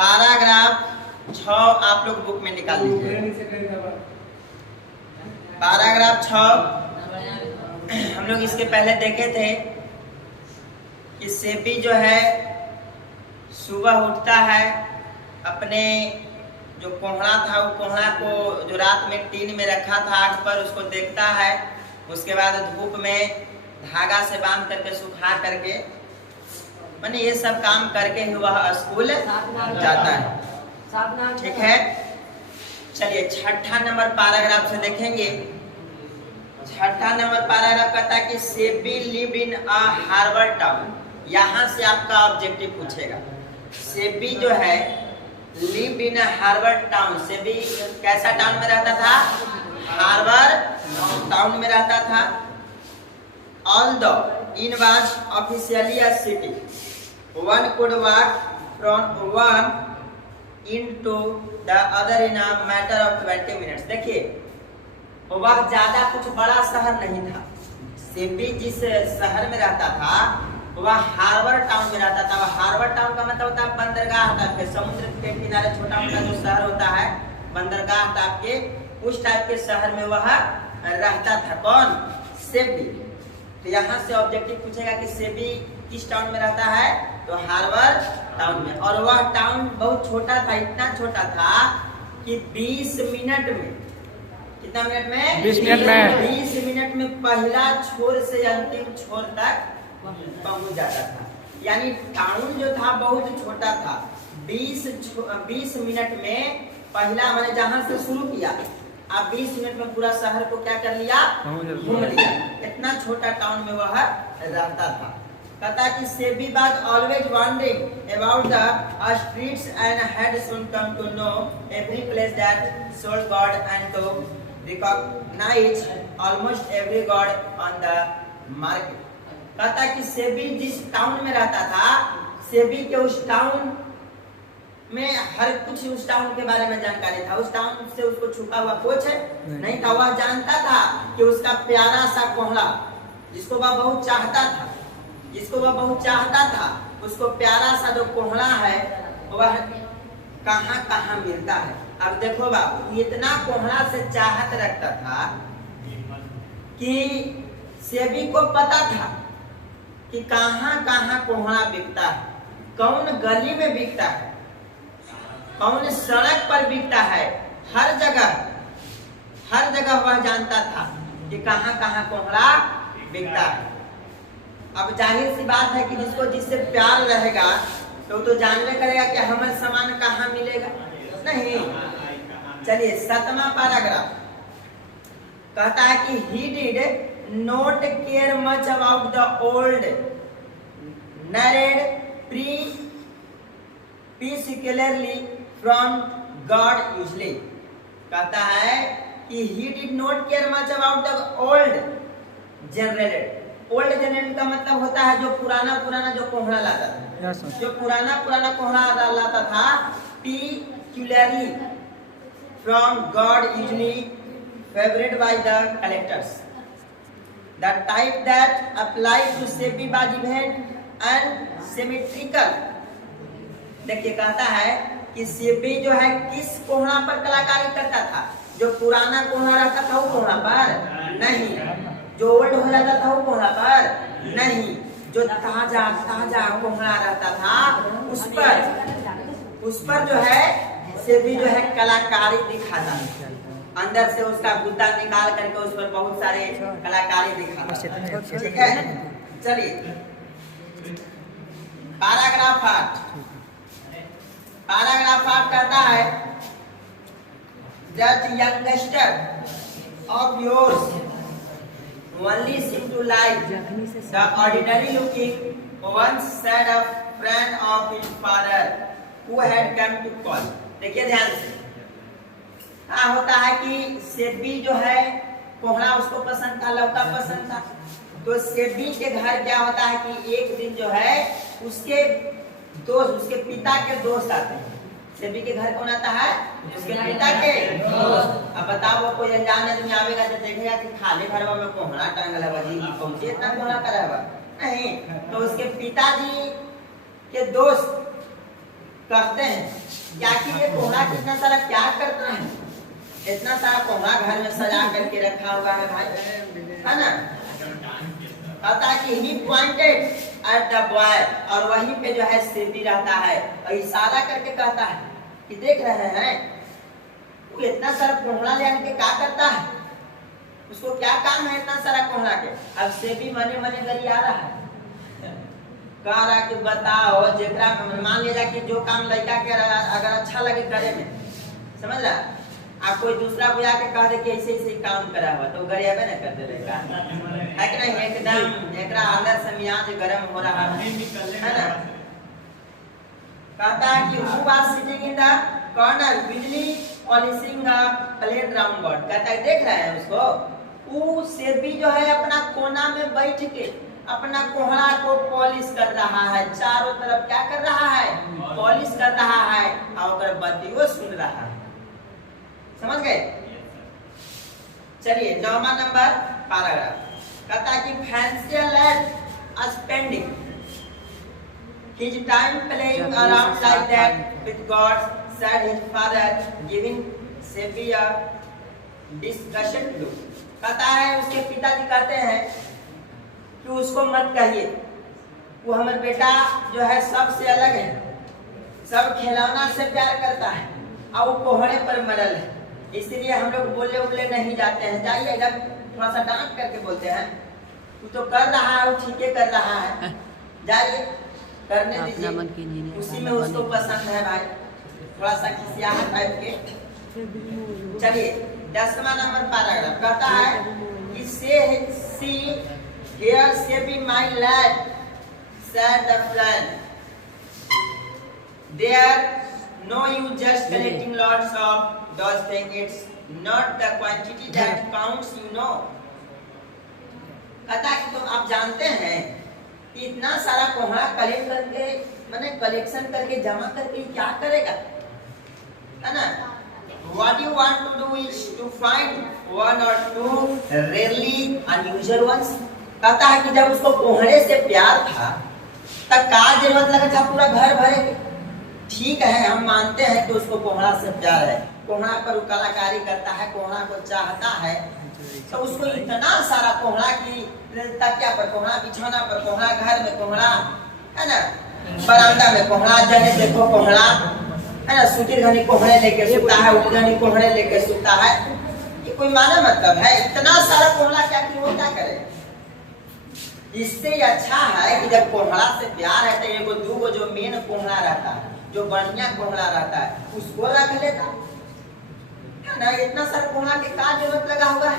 Paragraph 6 आप लोग book में निकाल लीजिए। पैराग्राफ 6 हम लोग इसके पहले देखे थे कि सेबी जो है सुबह उठता है, अपने जो कोहड़ा था वो कोहड़ा को जो रात में टीन में रखा था आग पर उसको देखता है। उसके बाद धूप में धागा से बांध करके सुखा करके माने ये सब काम करके ही वह स्कूल जाता है। ठीक है, चलिए छठा नंबर पैराग्राफ से देखेंगे। छठा नंबर पैराग्राफ कहता है कि Sebi live in a harbour town. यहाँ से आपका ऑब्जेक्टिव पूछेगा। सेबी जो है live in a harbour town, Sebi कैसा टाउन में रहता था? हार्बर टाउन में रहता था। Although it was officially a city, one could walk from one into the other in a matter of 20 minutes. देखिए वह ज्यादा कुछ बड़ा शहर नहीं था। सेबी जिस शहर में रहता था वह हार्बर टाउन में रहता था। वह हार्बर टाउन का मतलब होता है बंदरगाह टाइप के, समुद्र के किनारे छोटा मोटा जो शहर होता है बंदरगाह टाइप के, उस टाइप के शहर में वह रहता था। कौन? सेबी। तो यहाँ से ऑब्जेक्टिव पूछेगा कि सेबी किस टाउन में रहता है? तो हार्बर टाउन में। और वह टाउन बहुत छोटा था, इतना छोटा था कि 20 मिनट में, कितना मिनट में? 20 मिनट में 20 मिनट में पहला छोर से अंतिम छोर तक पहुंच जाता था। यानी टाउन जो था बहुत छोटा था। 20 मिनट में पहला मैंने जहां से शुरू किया, आप 20 मिनट में पूरा शहर को क्या कर लिया? घूम लिया। इतना छोटा टाउन में वह रहता था। कहता है कि Sebi was always wandering about the streets and had soon come to know every place that sold god and to recognise almost every god on the market. कहता है कि सेबी जिस टाउन में रहता था, सेबी के उस टाउन में हर कुछ उस टाउन के बारे में जानकारी था। उस टाउन से उसको छुपा हुआ कुछ नहीं था। वह जानता था कि उसका प्यारा सा कोहड़ा जिसको वह बहुत चाहता था, उसको प्यारा सा जो कोहड़ा है वह कहाँ कहाँ मिलता है। अब देखो बाबू, इतना कोहड़ा से चाहत रखता था कि सेबी को पता था कि कहाँ कहाँ कोहड़ा बिकता है, कौन गली में बिकता है, कौन सड़क पर बिकता है। हर जगह वह जानता था कि कहाँ कहाँ कोहड़ा बिकता है। अब जाहिर सी बात है कि जिसको जिससे प्यार रहेगा तो जानवे करेगा कि हमारे सामान कहाँ मिलेगा, नहीं। चलिए 7वां पैराग्राफ कहता है कि he did not care much about the old narrated particularly from God usually। कहता है कि he did not care much about the old generated। Old generation का मतलब होता है जो पुराना जो कोहड़ा लाता था, जो पुराना कोहड़ा लाता था। particularly from God usually favored by the collectors, the type that applied to sebi was event and symmetrical। देखिए कहता है कि सेबी जो है किस कोहड़ा पर कलाकारी करता था? जो पुराना कोहड़ा रहता था वो कोहड़ा पर नहीं, जो ओल्ड हो जाता था वो कोहड़ा पर नहीं, जो ताजा कोहड़ा रहता था उस पर जो है सेबी जो है कलाकारी दिखाता था। अंदर से उसका गुद्दा निकाल करके उस पर बहुत सारे कलाकारी दिखाता। ठीक है, चलिए पैराग्राफ 8 कहता है that youngster of yours only seem to like the ordinary looking once said a friend of his father who had come to call। देखिए ध्यान से, क्या होता है कि सेबी जो है कोहड़ा उसको पसंद था, लौका पसंद था। तो सेबी के घर क्या होता है कि एक दिन जो है उसके दोस्त, उसके पिता के दोस्त आते हैं। सेबी के घर कौन आता है? उसके पिता के दोस्त। अब बताओ वो कोई अनजान आदमी आवेगा तो देखेगा कि खाली घरवा में कोहड़ा टांगल है, जी पहुंचे इतना कोहड़ा करा हुआ नहीं। तो उसके पिताजी के दोस्त कहते हैं क्या कि ये कोहड़ा कितना सारा क्या करता है, इतना सारा कोहड़ा घर में सजा करके रखा हुआ है भाई, है ना। कहता है कि ही पॉइंटेड एट द बॉय, और वहीं पे जो है सेबी रहता है और इशारा करके कहता है कि देख रहे हैं वो इतना सारा कोहड़ा ले आके क्या करता है, उसको क्या काम है इतना सारा कोहड़ा के। अब सेबी मने मने गरी आ रहा है, कह रहा कि बताओ जेकरा मान लीजिए कि जो काम लड़का के अगर अच्छा लगे करे में, समझ रहा, आप कोई दूसरा बुला के कह दे कि ऐसे ऐसे काम करा हुआ तो गरियाबे न कर देगा, है कि नहीं, एकदम एकरा अंदर से मियाज गरम हो रहा है ना। कहता है कि who was sitting in the corner busily polishing a plate round board, कहता है देख रहा है उसको, वो सेबी जो है अपना कोना में बैठ के अपना कोहड़ा को पॉलिश कर रहा है, चारों तरफ क्या कर रहा है, पॉलिश कर रहा है और बतियो सुन रहा है, समझ गए। चलिए 9वां नंबर पैराग्राफ कहता है कि fancy lad spending his time playing around like that with gods, said his father, giving Sebi a discussion look। कहता है उसके पिताजी कहते हैं कि उसको मत कहिए, वो हमारे बेटा जो है सबसे अलग है, सब खिलौना से प्यार करता है और वो कोहड़े पर मरल है, इसलिए हम लोग बोले उबले नहीं जाते हैं, जाइए इधर थोड़ा सा डांट करके बोलते हैं, तू तो कर रहा है, वो ठीक है कर रहा है, जाइए करने दीजिए, उसी में उसको पसंद है भाई, थोड़ा सा खिसियाहट टाइप के। चलिए 10वां नंबर पैराग्राफ कहता है कि सी here Sebi my lad, said the friend, there no you just collecting lots of those things, it's not the quantity that counts, you know। कहता है कि तुम आप जानते हैं कि इतना सारा कोहड़ा कलेक्ट करके मैंने कलेक्शन करके जमा करके क्या करेगा, है ना। What you want to do is to find one or two rarely unusual ones। कहता है कि जब उसको कोहड़े से प्यार था तब का जरूरत लगा था पूरा घर भरे के। ठीक है हम मानते हैं कि उसको कोहड़ा से प्यार है, कोहड़ा पर वो कलाकारी करता है, कोहड़ा को चाहता है, तो उसको इतना सारा कोहड़ा की तकिया पर कोहड़ा, बिछौना पर कोहड़ा, घर में कोहड़ा, है ना, बरामदा में कोहड़ा, जने देखो कोहड़ा, है ना, सूती घनी कोहड़े लेके सोता है, उठी घनी कोहड़े लेके सोता है, ये कोई माना मतलब है, इतना सारा कोहड़ा क्या कि वो क्या करे। इससे अच्छा है कि जब कोहड़ा से प्यार है तो एगो दूगो जो मेन कोहड़ा रहता है, जो बढ़िया कोहड़ा रहता है, उसको रख लेता है ना। इतना सारा कोहड़ा के का जरूरत लगा हुआ है,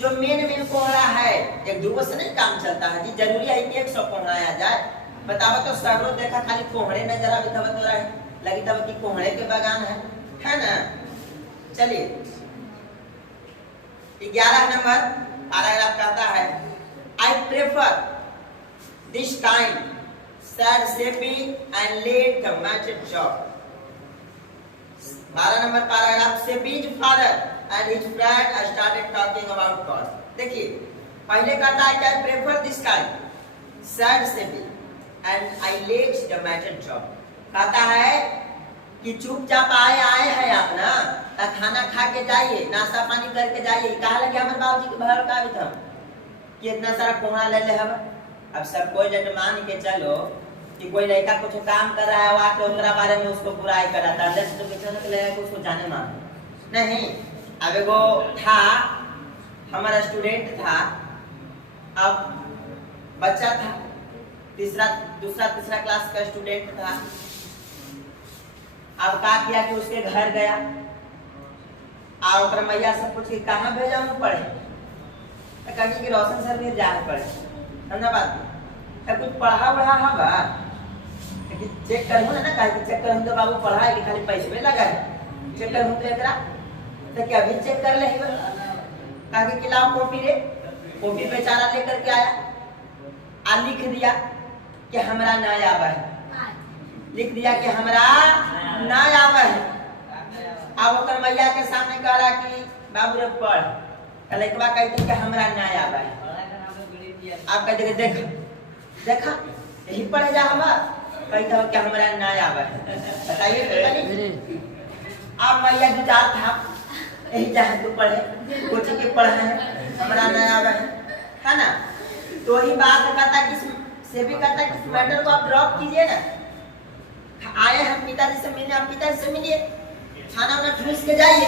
जो मेन कोहड़ा है, एक दूगो से नहीं काम चलता है जी, जरूरी है कि 100 कोहड़ा आ जाए। बताओ तो सगरो देखा खाली कोहड़े नजर आवे तब तो लगी तब कि कोहड़े के बागान है ना। चलिए 11 नंबर पैराग्राफ कहता है I prefer this time, said Sebi and laid the matched job। 12 number paragraph Sebi's father and his friend started talking about God। देखिए पहले कहता है कि I prefer this time, said Sebi and I laid the matched job। कहता है कि चुपचाप आए हैं आप ना, खाना खा के जाइए, नाश्ता पानी करके जाइए। कहा लगे हमारे बाबूजी के घर का भी था कि इतना सारा कोहड़ा ले ले हम। अब सब कोई जब मान के चलो कि कोई लड़का कुछ काम कर रहा है, वहाँ के उसके बारे में उसको बुराई कराता है, तो किसी लगेगा कि उसको जाने मान नहीं। अब एगो था हमारा स्टूडेंट था, अब बच्चा था, दूसरा तीसरा क्लास का स्टूडेंट था। अब क्या किया कि उसके घर गया और मैया से पूछ के कहाँ भेजा हूँ पढ़े, कहीं कि रोशन सर भी जाने पड़े, समझा बात। कुछ पढ़ा हवा चेक करूँ ना, कहीं चेक करूँ तो बाबू पढ़ा है कि खाली पैसे में लगा है, चेक करूँ तो एकरा तो क्या अभी चेक कर ले। कहा कि लाओ कॉपी रे, कॉपी बेचारा लेकर के आया, लिख दिया कि हमरा ना आवा है, लिख दिया कि हमरा ना आवा है। अब ओकर मैया के सामने कह रहा कि बाबू रे पढ़, लड़कवा कहते कि हमरा ना आवा है। आप कहते देखा देखा यही पढ़े जा हवा कहता हो क्या हमरा ना आवे बताइए तो तनी। अब मैया विचार था यही चाहे तो पढ़े कोचिंग के पढ़ा है हमरा ना आवे है ना। तो ही बात कहता कि से भी कहता कि मैटर को आप ड्रॉप कीजिए ना। आए हम पिताजी से मिलने, आप पिताजी से मिलिए, खाना वाना ठूस के जाइए।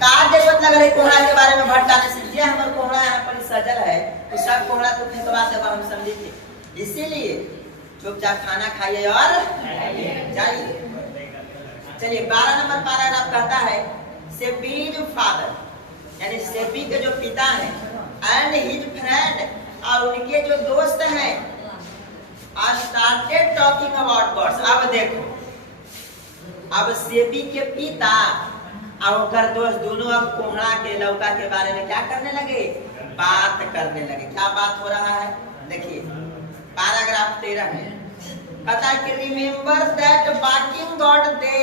का जरूरत लग रही कोहड़ा के बारे में भटकाने से। जे हमारे कोहड़ा यहाँ पर सजल है तो सब कोहड़ा तो फेंकवा से हम समझे थे। इसीलिए चुपचाप खाना खाइए और जाइए। चलिए 12 नंबर पैराग्राफ कहता है सेबी जो फादर यानी सेबी के जो पिता हैं एंड हिज फ्रेंड और उनके जो दोस्त हैं स्टार्टेड टॉकिंग अबाउट गॉड्स। अब देखो अब सेबी के पिता और दोस्त दोनों अब कोहड़ा के लौका के बारे में क्या करने लगे, बात करने लगे। क्या बात हो रहा है देखिए पैराग्राफ 13 में कहता है कि remember that barking God they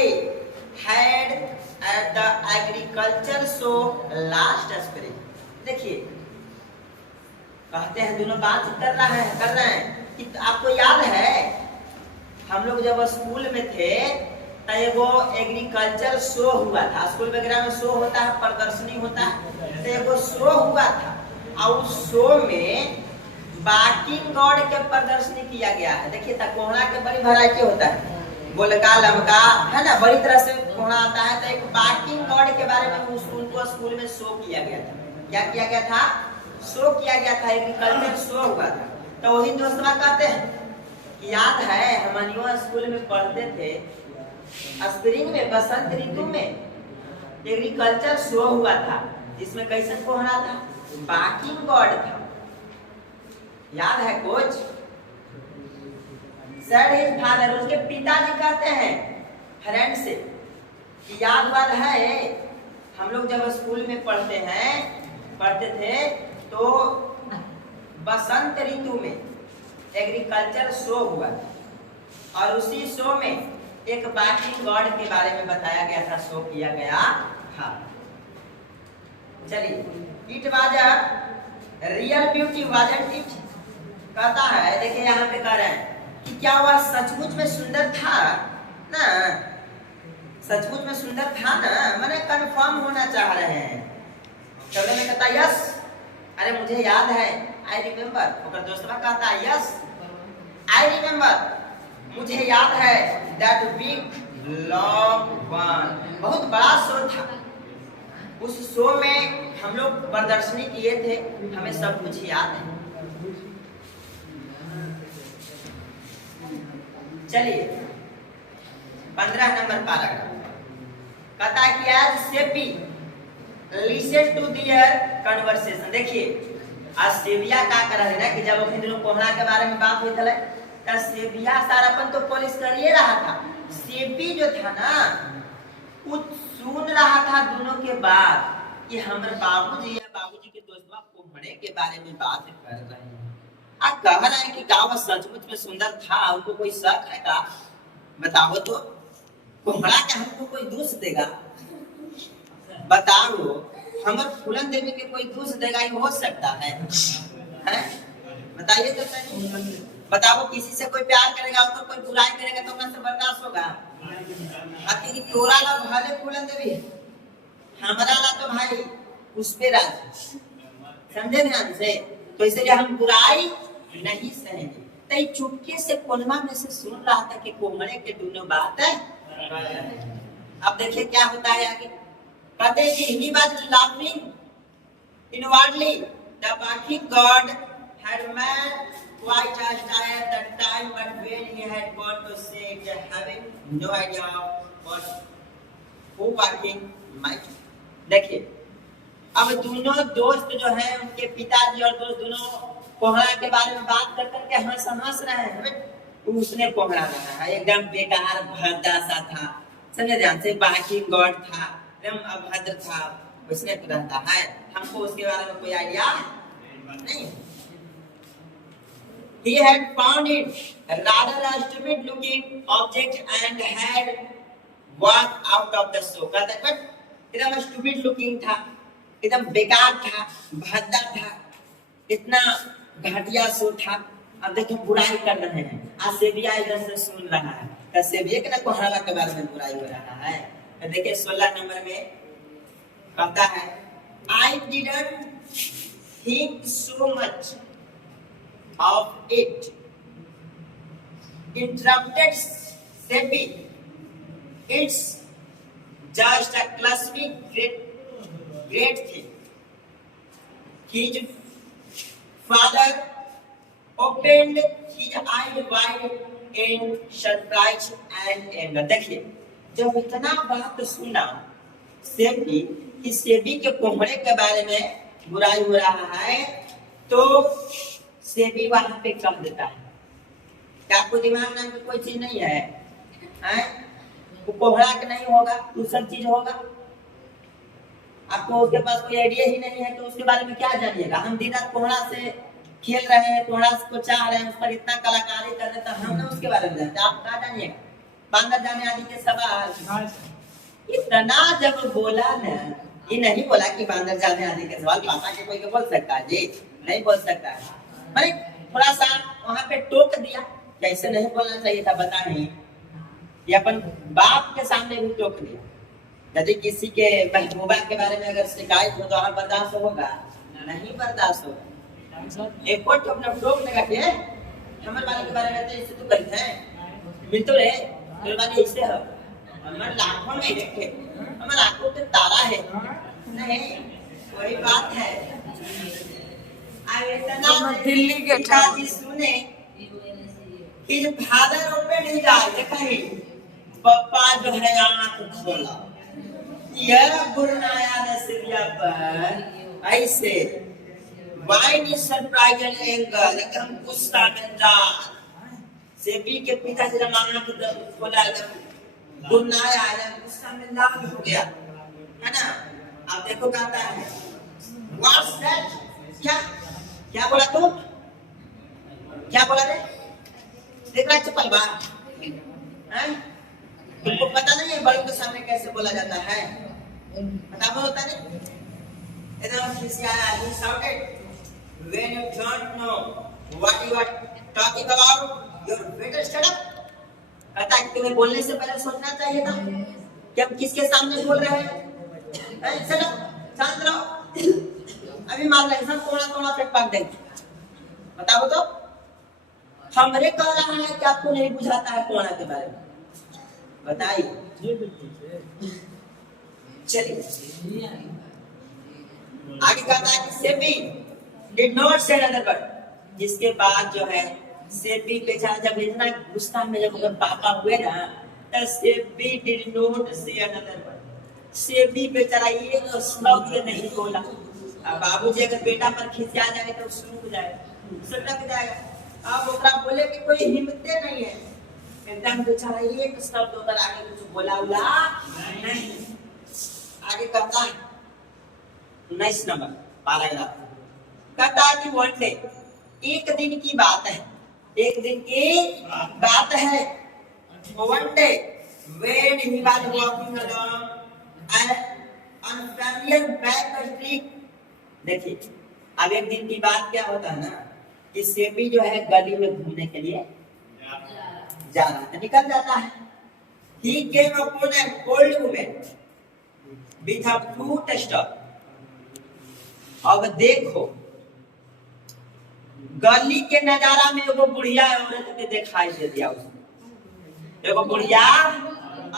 had at the agriculture show last spring. देखिए कहते हैं दोनों बात कर रहे हैं कि आपको याद है हम लोग जब स्कूल में थे तो एगो एग्रीकल्चर शो हुआ था। स्कूल वगैरह में शो होता है, प्रदर्शनी होता है, तो एगो शो हुआ था और उस शो में बाकिंग गॉड के प्रदर्शनी किया गया है। देखिए कोहड़ा के बड़ी वैरायटी होता है, गोलका लमका है ना, बड़ी तरह से कोहड़ा आता है। तो एक बाकिंग गॉड के बारे में उनको स्कूल में शो किया गया था। क्या किया गया था, शो किया गया था, एग्रीकल्चर शो हुआ था। तो वही दोस्तवा कहते हैं कि याद है हम स्कूल में पढ़ते थे स्प्रिंग में बसंत ऋतु में एग्रीकल्चर शो हुआ था जिसमें कैसन कोहड़ा था, बाकिंग गॉड था। याद है कुछ सर हिज फादर उसके पिताजी कहते हैं फ्रेंड से कि याद है हम लोग जब स्कूल में पढ़ते थे तो बसंत ऋतु में एग्रीकल्चर शो हुआ था और उसी शो में एक बाकिंग गॉड के बारे में बताया गया था, शो किया गया था। चलिए it was a real beauty wasn't it. कहता है देखिए यहाँ पे कह रहे हैं कि क्या वह सचमुच में सुंदर था ना, सचमुच में सुंदर था ना, मैंने कंफर्म होना चाह रहे हैं। चलो मैं कहता यस, अरे मुझे याद है, आई रिमेम्बर। ओकर दोस्तवा कहता है यस आई रिमेम्बर, मुझे याद है दैट बिग लॉन्ग वन, बहुत बड़ा शो था। उस शो में हम लोग प्रदर्शनी किए थे, हमें सब कुछ याद है। चलिए 15 नंबर पैराग्राफ कहता है कि आज Sebi listen to their conversation. देखिए आज सेबिया का कर रहे ना कि जब अपने दोनों कोहड़ा के बारे में बात हुई थी तो सेबिया सारापन तो पुलिस कर ही रहा था। सेबी जो था ना कुछ सुन रहा था दोनों के बात कि हमारे बाबूजी या बाबूजी के दोस्तवा कोहड़े के बारे में बात कर रहे हैं। आप कह रहे हैं कि गाँव सचमुच में सुंदर था, उनको कोई शक है का, बताओ तो कोहड़ा के हमको कोई दोष देगा, बताओ हमर फूलन देवी के कोई दोष देगा, ये हो सकता है? बताइए तो सही, बताओ किसी से कोई प्यार करेगा उसको कोई बुराई करेगा तो मन से बर्दाश्त होगा? बाकी तोरा ला भले फूलन देवी हमारा ला तो भाई उस पे राज, समझे ध्यान से। तो इसलिए हम बुराई नहीं सहेंगे। तो चुपके से कोनमा में से सुन रहा था कि कोहड़े के दोनों बात है। अब देखिए क्या होता है आगे, कहते हैं कि he was laughing inwardly. The barking god had made quite a stir at that time, but when he had gone to say it, having no idea of what who barking might. देखिए अब दोनों दोस्त जो हैं उनके पिताजी और दोस्त दोनों कोहड़ा के बारे में बात कर करके हंस रहे हैं। उसने कोहड़ा रहा है एकदम बेकार भद्दा सा था, समझे ध्यान से, बाकिंग गॉड था, एकदम अभद्र था, उसने रहता है, हमको उसके बारे में कोई आइडिया नहीं। He had found it rather a stupid looking object and had walked out of the show. कहता है एकदम stupid looking था, एकदम बेकार था, भद्दा था, इतना घटिया शो था अब देखिए बुराई कर रहे हैं, आज सेबिया इधर से सुन रहा है, तो सेबिया के ना कोहरावा के बारे में बुराई हो रहा है। तो देखिए 16 नंबर में कहता है I didn't think so much of it, interrupted Sebi. It's just a classic great thing. His father opened his eyes wide in surprise and anger. देखिए जब इतना बात सुना सेबी कि सेबी के कोहरे के बारे में बुराई हो रहा है, तो सेबी वहां पे कह देता है क्या आपको दिमाग नाम की कोई चीज नहीं है, हैं? वो कोहरा के नहीं होगा, दूसरी चीज होगा। आपको उसके पास कोई आइडिया ही नहीं है तो उसके बारे में क्या जानिएगा। हम दिन रात कोहरा से खेल रहे हैं, कोहरा को चाह रहे हैं, उस पर इतना कलाकारी कर रहे हैं, तो हम ना उसके बारे में जानते। आप क्या जानिएगा? बांदर जाने आदि के सवाल इतना जब बोला ना, ये नहीं बोला कि बांदर जाने आदि के सवाल पापा के कोई के बोल सकता है जी, नहीं बोल सकता है। अरे थोड़ा सा वहां पे टोक दिया, कैसे नहीं बोलना चाहिए था बता नहीं, ये अपन बाप के सामने भी टोक दिया। यदि किसी के महबूबा के बारे में अगर शिकायत हो तो आप बर्दाश्त होगा? नहीं बर्दाश्त होगा। एक कोट अपना टोक लगा के हमारे बारे के बारे में तो इससे तो करते हैं मिल तो रहे मेरे बारे इससे हो, हमारे लाखों में देखे, हमारे आंखों पे तारा है नहीं, वही बात है। दिल्ली के पिताजी सुने कि जो फादर ओपन ही जाए देखा ही पापा जो है आंख खोला, यह गुरनाया नसीबिया पर ऐसे वाइड सरप्राइज एंड एंगर एकदम गुस्सा में जा सेबी के पिताजी जब आंख खोला एकदम गुरनाया एकदम गुस्सा में लाल हो गया, है ना। अब देखो कहता है व्हाट्स दैट, क्या क्या बोला तू, क्या बोला रे? देख रहा चप्पल बा हैं? तुमको पता नहीं है बड़ों के सामने कैसे बोला जाता है? पता होता नहीं? एकदम खिसियाया, he shouted when you don't know what you are talking about, you better shut up. कहता है तुम्हें बोलने से पहले सोचना चाहिए था कि हम किसके सामने बोल रहे हैं। shut up, शांत रहो, अभी मार रहे सब थोड़ा थोड़ा पेट पाक देंगे। बताओ तो हमरे कह रहा है कि आपको नहीं बुझाता है कोरोना के बारे में, बताइए। चलिए आगे कहता है कि सेबी डिड नॉट से अनदर वर्ड। जिसके बाद जो है सेबी बेचारा जब इतना गुस्सा में जब अगर पापा हुए ना, तो सेबी डिड नॉट से अनदर वर्ड। सेबी बेचारा ये तो शब्द नहीं बोला। अब बाबूजी अगर बेटा पर खिंचा जाए तो सूख जाए, सटक जाएगा। अब ओकरा बोले कि कोई हिम्मते नहीं है, एकदम बेचारा एक शब्द उधर आगे कुछ बोला उला नहीं। आगे कहता है 19 नंबर पैराग्राफ कहता है कि वन डे, एक दिन की बात है, एक दिन की बात है। One day when he was walking along an unfamiliar back street। देखिए अब एक दिन की बात क्या होता है ना कि सेबी जो है गली में घूमने के लिए जा रहा है, निकल जाता है। He came upon an old woman with a fruit stall। अब देखो गली के नजारा में एगो बुढ़िया औरत के दिखाई दे दिया, उसने एगो बुढ़िया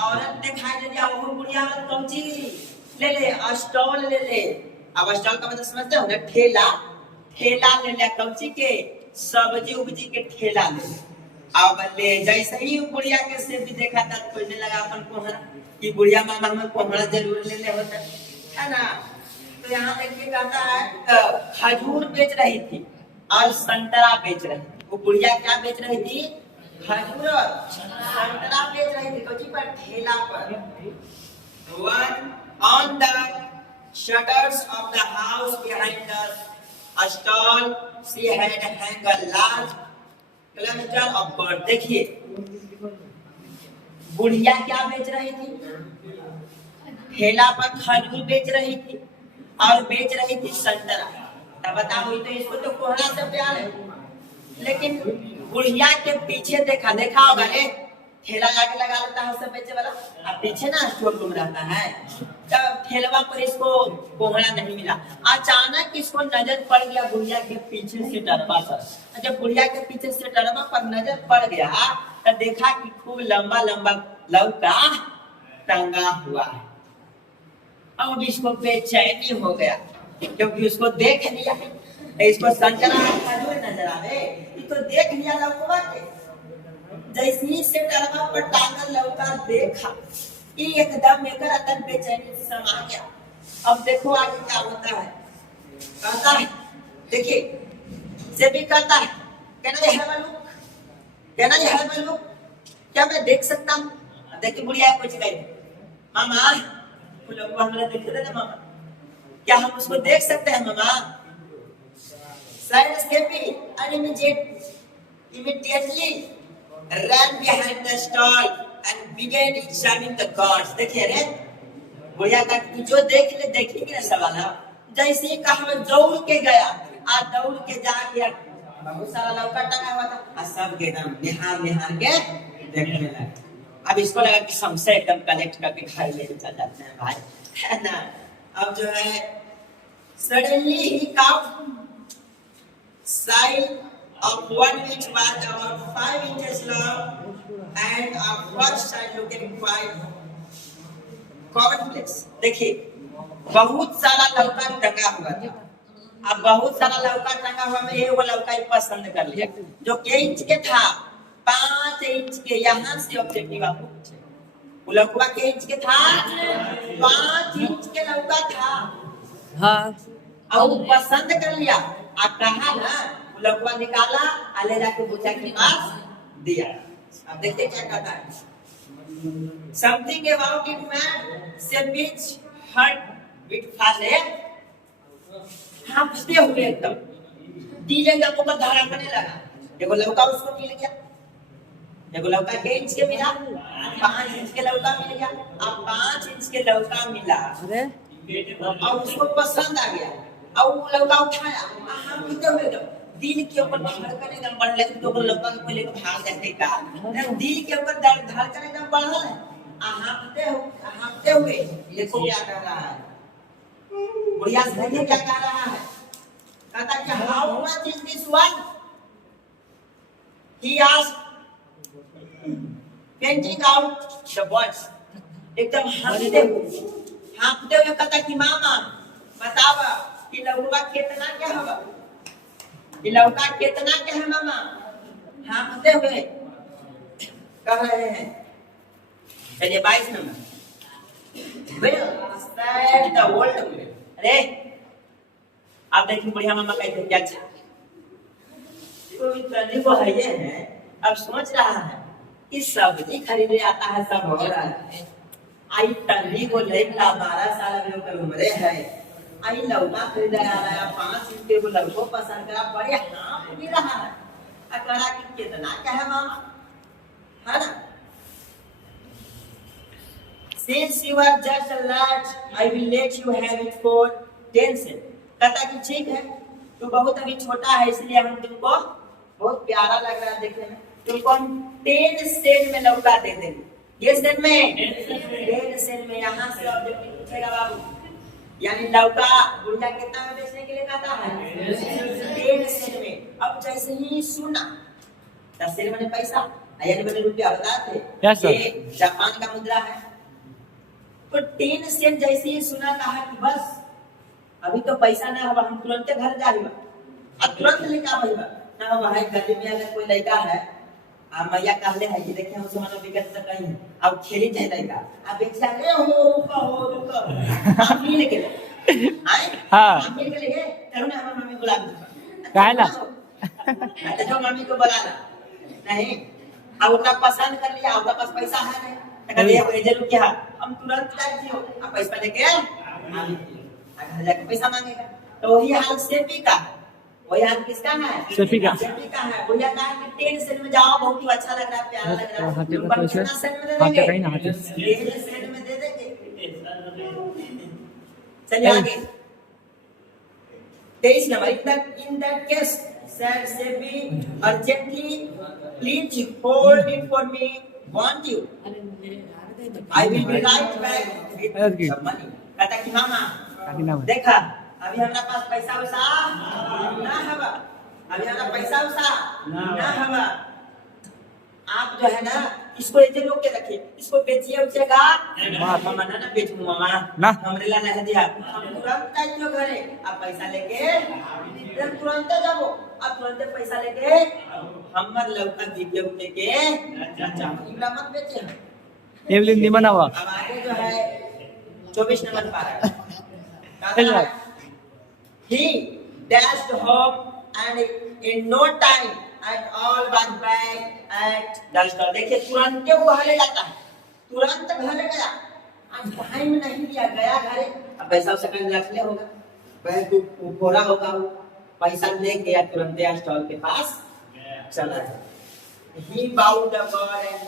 औरत दिखाई दे दिया। वो बुढ़िया औरत कौन सी ले ले, स्टॉल ले ले। अब स्टॉल का मतलब समझते हो ना, ठेला, ठेला ले ले, कौची के सब्जी उब्जी के ठेला ले। अब ले जैसे ही बुढ़िया के से भी देखा था खोजने लगा अपन कोहरा कि बुढ़िया मामा हमें कोहरा जरूर ले ले होता है ना। तो यहाँ देखिए कहता है खजूर बेच रही थी और संतरा बेच रही थी। वो बुढ़िया क्या बेच रही थी? खजूर और संतरा बेच रही थी। कौची पर? ठेला पर। One on the shutters of the house behind the stall she had hung a large cluster of birds। देखिए बुढ़िया क्या बेच रही थी? ठेला पर खजूर बेच रही थी और बेच रही थी संतरा। तब बताओ तो इसको तो कोहरा से प्यार है, लेकिन बुढ़िया के पीछे देखा होगा रे, ठेला आगे लगा लेता है सब बेचे वाला, अब पीछे ना स्टोर रूम रहता है, तब ठेलवा पर इसको कोहड़ा नहीं मिला। अचानक इसको नजर पड़ गया बुढ़िया के पीछे से डरवा पर। जब बुढ़िया के पीछे से डरवा पर नजर पड़ गया तो देखा कि खूब लंबा लंबा लौका टंगा हुआ है। अब इसको बेचैनी हो गया, क्योंकि उसको देख लिया, इसको संतरा खजूर नजर आवे, तो देख लिया लौकवा के। जैसे से डरवा पर टांगल लौका देखा, एकदम एकर अंदर बेचैनी समा गया। अब देखो आगे क्या होता है। कहता है, देखिए से भी कहता है, कहना ये है लुक, कहना ये है लुक, क्या मैं देख सकता हूँ? देखिए बुढ़िया कुछ कहे, मामा लौका हमें देख रहे ना मामा, क्या हम उसको देख सकते हैं मामा? Silence happy and immediately ran behind the stall and began examining the cards. देखिए रे, बुढ़िया का तू जो देख ले देखेंगे ना सवाल, जैसे ही कहा मैं दौड़ के गया, दौड़ के जाके बहुत सारा लौका टंगा हुआ था, सब के एकदम निहार के देखने लगा। अब इसको लगा कि हमसे एकदम कनेक्ट करके घर लेके चल जाते हैं भाई, है ना। अब जो है suddenly he caught sight of one which was about 5 inches long and of first sight looking quite commonplace. देखिए बहुत सारा लौका टंगा हुआ था। अब बहुत सारा लौका टंगा हुआ में ये वो लौका ही पसंद कर लिया, जो के इंच के था, 5 इंच के। यहाँ से ऑब्जेक्टिव आपको पूछे, वो लौका के इंच के था, 5 इंच के लौका था। हाँ, अब पसंद कर लिया, आप कहा ना, लौका निकाला, ले जाके बुचा के पास दिया। अब देखते क्या कहता है। Something about it man said which hurt bit fast, हांफते हुए एकदम दिल एकदम ऊपर धड़कने लगा। देखो लौका उसको मिल गया, देखो लौका के इंच के मिला, 5 इंच के लौका मिल गया। अब 5 इंच के लौका मिला और उसको पसंद आ गया, और वो लौका उठाया, हांफते हुए एकदम दिल के ऊपर धड़कन एकदम बढ़ लगी। तो लौका को लेकर भाग जाते का, दिल के ऊपर धड़कन एकदम बढ़ है, हांफते हुए देखो क्या कर रहा है। बुढ़िया से क्या कह रहा है, कहता कि how much is this one, he asked painting out the words. एकदम हांफते हुए कहता कि मामा बतावा कि लौका कितना क्या होगा, कि लौका कितना क्या है मामा? हांफते हुए कह रहे हैं। चलिए 22 number. Well, said the old man. अरे आप देखिए बुढ़िया मामा कहते हैं क्या अच्छा, तो वो है ये है। अब सोच रहा है कि सब्जी खरीदने आता है, सब हो रहा है, आई तन्नी को लेकर 12 साल अभी होकर उम्र है, आई लौका खरीदा आ रहा है, 5 रुपये को लौको पसंद करा, बड़े हाँ भी रहा है, अकड़ा कि कितना क्या है मामा, है ना। Since you are just a lad, I will let you have it for 10 cents. कहता कि ठीक है, तू बहुत अभी छोटा है, इसलिए हम तुमको, बहुत प्यारा लग रहा है देखने में, तुमको हम 10 सेंट में लौका दे देंगे। ये सेंट में 10 सेंट में। यहाँ से ऑब्जेक्टिव पूछेगा बाबू, यानी लौका बुढ़िया कितना में बेचने के लिए कहता है? 10 सेंट में। अब जैसे ही सुना, 10 सेंट मैंने पैसा, यानी मैंने रुपया बताते, ये जापान का मुद्रा है, तो 10 सेंट जैसे ही सुना, कहा कि बस अभी तो पैसा ना होगा, हम तुरंत घर जाएगा, अब तुरंत लेके आवेगा ना। हम भाई गली में अगर कोई लड़का है, मैया कहले है कि देखिए हम सुमन विकट तक कहीं अब खेली जाए लड़का, अब बेचा ले हो रुको हम मिल के आए, हां मिल के ले करो ना, हम मम्मी बुला दो कहला, अच्छा जो मम्मी को बुलाना नहीं, अब उतना पसंद कर लिया, उसका पास पैसा है नहीं, कहते हैं एजेंट क्या, हम तुरंत जाती हो, अब पैसा लेके घर जाके पैसा मांगेगा। तो वही हाल सेफी का, वही हाल किसका है? सेफी का है। भैया कहा कि 10 सेंट में जाओ, बहुत ही अच्छा लग रहा है, प्यारा लग रहा है, कितना सेंट में दे देंगे? 10 सेंट में दे देंगे। चलिए आगे 23 number. In that case said Sebi urgently, please hold it for me. Want you? I will be right back with some money. कहता कि मामा देखा अभी हमारा पास पैसा वैसा ना हवा, अभी हमारा पैसा वैसा ना हवा। आप जो है ना इसको ऐसे रोक के रखिए, इसको बेचिए उचेगा मामा ना बेचूं मामा ना हमरे ला नहीं दिया, हम तुरंत आइयो घरे, आप पैसा लेके तुरंत जाबो, आप तुरंत पैसा लेके हमर लौका दीजिए उठे के चाचा इमरा मत बेचे। एवलिन निमन आवा अब आगे जो है 24 नंबर पारा he dashed home and in no time and all was back at the store। देखिए तुरंत वो घरे जाता है, तुरंत घरे गया, अब टाइम नहीं लिया, गया घरे। अब पैसा उसे कहीं रख लिया होगा, बैंक को फोड़ा होगा, वो पैसा लेके या तुरंत स्टॉल के पास चला है। he bowed the bird and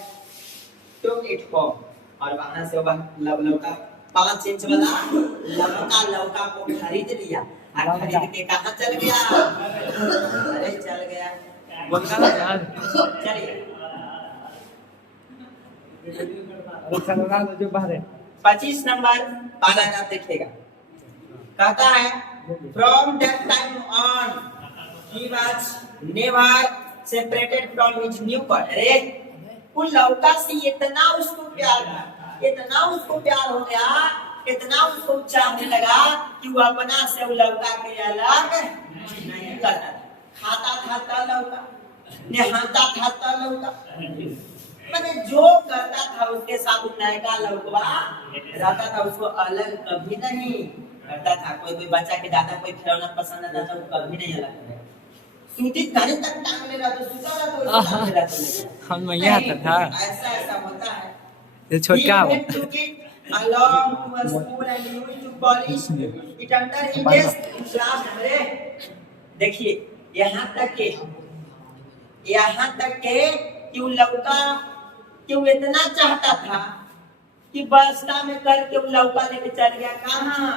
took it home। और वहां से वह लौका 5 इंच वाला लौका को खरीद लिया, और खरीद के कहाँ चल गया? अरे चल गया चलिए 25 नंबर पैराग्राफ देखिएगा। कहता है from that time on he was never separated from his new boy. अरे उन लौका से इतना उसको प्यार था, इतना उसको प्यार हो गया, इतना उसको चाहने लगा कि वो अपना से लौका के अलग नहीं करता, खाता था लौका, नहाता था लौका, मैंने जो करता था उसके साथ नयका लौकवा रहता था, उसको अलग कभी नहीं करता था। कोई बच्चा के दादा कोई खिलौना पसंद आता था, वो कभी नहीं अलग करेगा। सूती घड़ी तक टांग ले रहा तो सूता रहा तो टांग ले रहा तो हम मैं आता था, ऐसा होता है। ये छोटका along to a school and used to polish it under his desk in class। देखिए यहाँ तक के कि वो लौका कि वो इतना चाहता था कि बस्ता में करके वो लौका लेके चल गया कहाँ?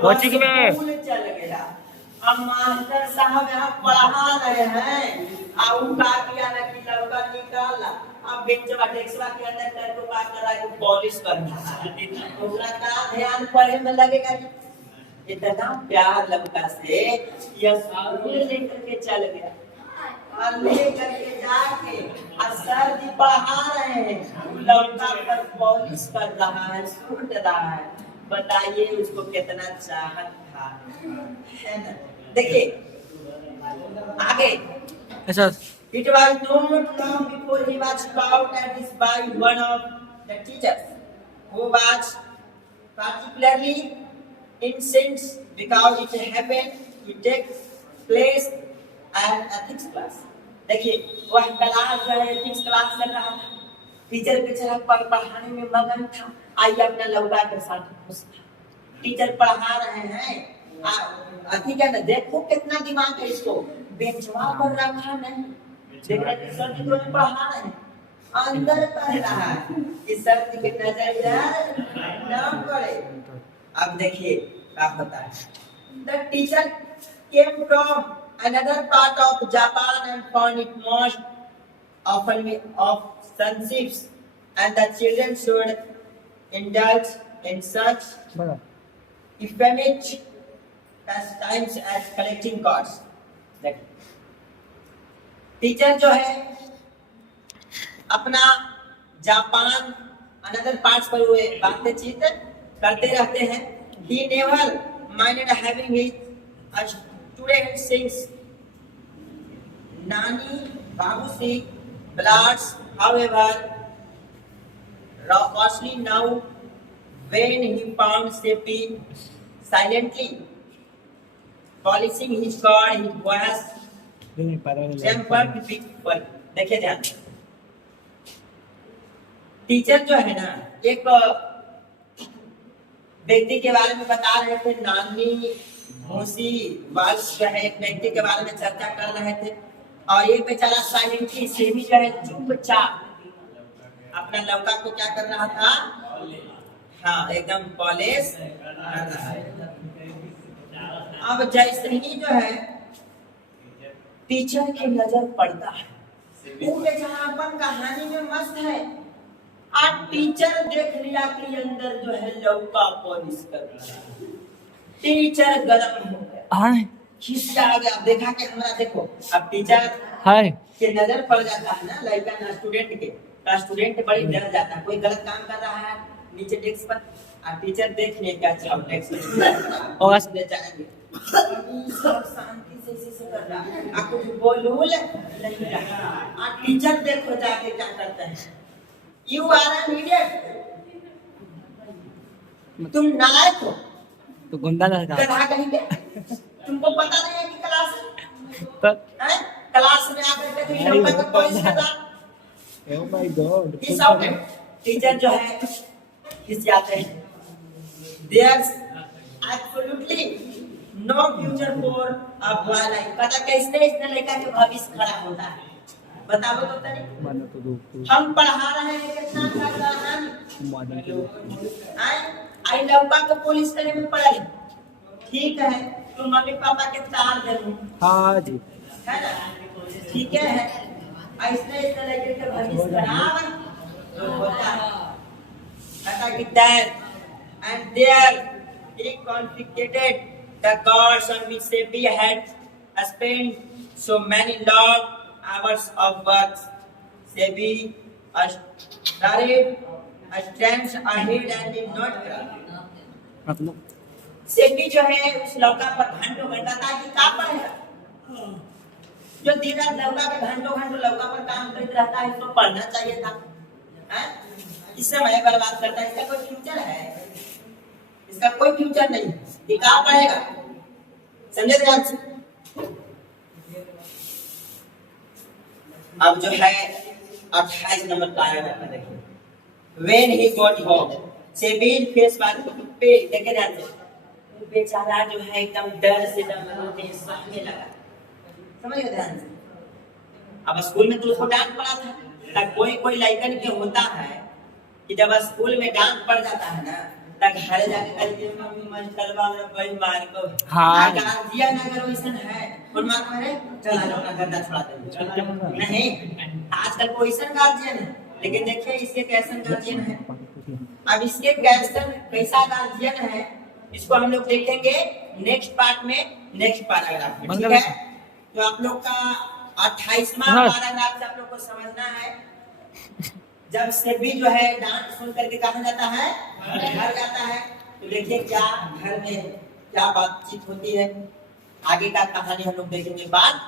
कोचिंग में चल गया। अब मास्टर साहब यहाँ पढ़ा रहे हैं, और का किया ना कि लौका निकाला, अब बेंचवा डेस्कवा के अंदर करके का कर रहा है, पॉलिश करना, उसका का ध्यान पढ़े में लगेगा। इतना प्यार लौका से यह स्कूल लेकर के चल गया, और लेकर के जाके सर जी पढ़ा रहे हैं, लौका पर पॉलिश कर रहा है, सूट रहा है। बताइए उसको कितना चाहत था, है ना? देखिए आगे it was not long before he was caught at this by one of the teachers who was particularly incensed because it happened to take place at ethics class। देखिए वह क्लास जो है एथिक्स क्लास चल रहा था, teacher बेचारा पढ़ाने में मगन था। आइए अपना लौका के साथ टीचर पढ़ा रहे हैं, अथी क्या ना देखो कितना दिमाग है इसको, बेंचवा पर रखा नहीं, देख रहे हैं सर जी तो पढ़ा रहे हैं, अंदर पढ़ रहा है कि सर जी की नजर इधर न पड़े। अब देखिए क्या होता है। The teacher came from another part of Japan and found it most often of sunships, and the children should indulge in such effeminate pastimes as collecting cards। Teacher जो है अपना जापान अनदर पार्ट्स पर हुए बातचीत करते रहते हैं। He never minded having his students since Nani Babushi bloods, however, costly now when he found Seppi silently polishing his card, his voice tempered with fun। देखिए ध्यान, टीचर जो है ना एक व्यक्ति के बारे में बता रहे थे, नानी भूसी वाल्स जो है एक व्यक्ति के बारे में चर्चा कर रहे थे, और एक बेचारा साइलेंटली सेमी जो है चुपचाप अपना लौका को क्या कर रहा था? हाँ एकदम पॉलिश कर रहा है। अब जैसे ही जो है टीचर की नजर पड़ता है, वो बेचारा अपन कहानी में मस्त है। आज टीचर देख लिया कि अंदर जो है लौका पॉलिश कर रहा है, टीचर गरम हो गया, हाँ खिस्सा आ गया। देखा कि हमारा देखो, अब टीचर है के नजर पड़ जाता है ना लड़का ना स्टूडेंट के, तो स्टूडेंट बड़ी डर जाता है। कोई गलत काम कर रहा है नीचे डेस्क पर, और टीचर देख ले क्या अच्छा डेस्क पर और ले जाएंगे, सब शांति से इसी से कर रहा है, आप कुछ बोलूं नहीं रहा। और टीचर देखो जाके क्या करते हैं, यू आर एन इडियट, तुम नालायक हो, तो गुंडा लड़का गधा कहीं के, तुमको पता नहीं है कि क्लास पर है, क्लास में आकर के लौका को पॉलिश कर रहा। Oh my God! इस आउट टीचर जो है किस जाते हैं, there's absolutely no future for a boy like, पता कैसे इसने लड़का के भविष्य खड़ा होता है, बताओ तो तनी। मानो तो दो हम पढ़ा रहे हैं कितना खर्चा है, मानो तो आई लौका को पुलिस करने में पड़ा है, ठीक है, तुम मम्मी पापा के तार दे दो, हाँ जी है ना, ठीक है, ऐसे इस लड़के के भविष्य खराब तो होता है। That and there he confiscated the cars on which Sebi had spent so many long hours of work. Sebi started stands ahead and did not cry. मतलब सेबी जो है उस लौका पर घंटों घंटा था कि क्या पढ़ेगा, जो दिन रात लौका के घंटों घंटों लौका पर काम करते रहता है, इसको पढ़ना चाहिए था, हैं? इससे समय बर्बाद करता है, इसका कोई फ्यूचर है, इसका कोई फ्यूचर नहीं, ये कहाँ पढ़ेगा, समझे ध्यान से। अब जो है 28 नंबर पैराग्राफ में देखिए, when he got home सेबीन face पे देखे ध्यान से, बेचारा जो है एकदम डर से डरते सहने लगा, समझ गए ध्यान से। अब स्कूल में तो उसको डांट पड़ा था, तब कोई लड़कन के होता है कि जब स्कूल में डांट पड़ जाता है ना, तब घर जाके कहती है मम्मी मास्टरवा हमरा कोई मार को, हाँ गार्जियन अगर वैसन है और मार मारे चला लो ना गंदा छोड़ा दे, नहीं आजकल कोई वैसन गार्जियन है, लेकिन देखिए इसके कैसन गार्जियन है। अब इसके कैसा गार्जियन है इसको हम लोग देखेंगे नेक्स्ट पार्ट में, नेक्स्ट पैराग्राफ में, ठीक है। तो आप लोग का 28वां पैराग्राफ से आप लोग को समझना है, जब सेबी जो है डांट सुन करके कहाँ जाता है, घर जाता है, तो देखिए क्या घर में क्या बातचीत होती है, आगे का कहानी हम लोग देखेंगे बाद